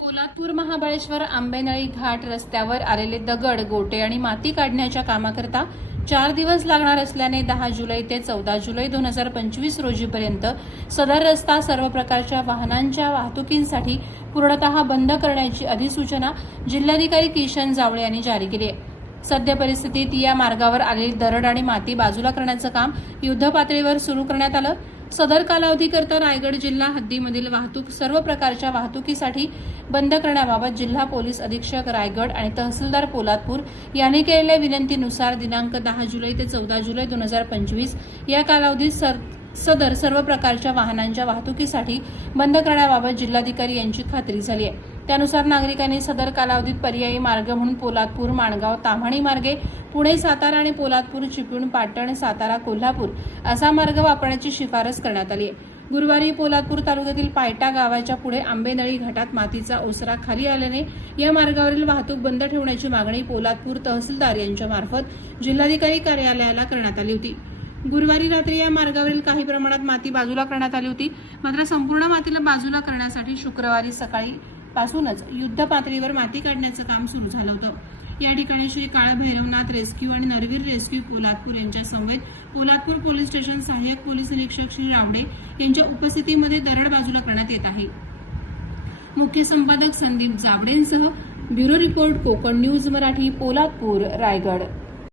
पोलादपूर महाबळेश्वर आंबेनळी घाट रस्त्यावर आलेले दगड गोटे आणि माती काढण्याच्या कामाकरता चार दिवस लागणार असल्याने दहा जुलै ते चौदा जुलै दोन हजार पंचवीस रोजीपर्यंत सदर रस्ता सर्व प्रकारच्या वाहनांच्या वाहतुकीसाठी पूर्णतः बंद करण्याची अधिसूचना जिल्हाधिकारी किशन जावळे यांनी जारी केली आहे. सद्य परिस्थितीत या मार्गावर आलेली दरड आणि माती बाजूला करण्याचं काम युद्धपातळीवर सुरू करण्यात आलं. सदर कालावधीकरता रायगड जिल्हा हद्दीमधील वाहतूक सर्व प्रकारच्या वाहतुकीसाठी बंद करण्याबाबत जिल्हा पोलीस अधीक्षक रायगड आणि तहसीलदार पोलादपूर यांनी केलेल्या विनंतीनुसार दिनांक दहा जुलै ते चौदा जुलै दोन हजार पंचवीस या कालावधीत सर सदर सर्व प्रकारच्या वाहनांच्या वाहतुकीसाठी बंद करण्याबाबत जिल्हाधिकारी यांची खात्री झाली आहे. त्यानुसार नागरिकांनी सदर कालावधीत पर्यायी मार्ग म्हणून पोलादपूर माणगाव ताम्हाणी मार्गे पुणे सातारा आणि पोलादपूर चिपळूण पाटण सातारा कोल्हापूर असा मार्ग वापरण्याची शिफारस करण्यात आली आहे. गुरुवारी पोलादपूर तालुक्यातील पायटा गावाच्या पुढे आंबेनळी घाटात मातीचा ओसरा खाली आल्याने या मार्गावरील वाहतूक बंद ठेवण्याची मागणी पोलादपूर तहसीलदार यांच्या मार्फत जिल्हाधिकारी कार्यालयाला करण्यात आली होती. गुरुवारी रात्री या मार्गावरील काही प्रमाणात माती बाजूला करण्यात आली होती. मात्र संपूर्ण मातीला बाजूला करण्यासाठी शुक्रवारी सकाळी पासूनच युद्ध पातळीवर माती काढण्याचं काम सुरू झालं होतं. या ठिकाणी श्री काळभैरवनाथ रेस्क्यू आणि नरवीर रेस्क्यू पोलादपूर यांच्या समवेत पोलादपूर पोलीस स्टेशन सहाय्यक पोलीस निरीक्षक श्री रावडे यांच्या उपस्थितीमध्ये दरड बाजूला करण्यात येत आहे. मुख्य संपादक Sandeep जावडेंसह bureau report Konkan news Marathi Poladpur Raigad.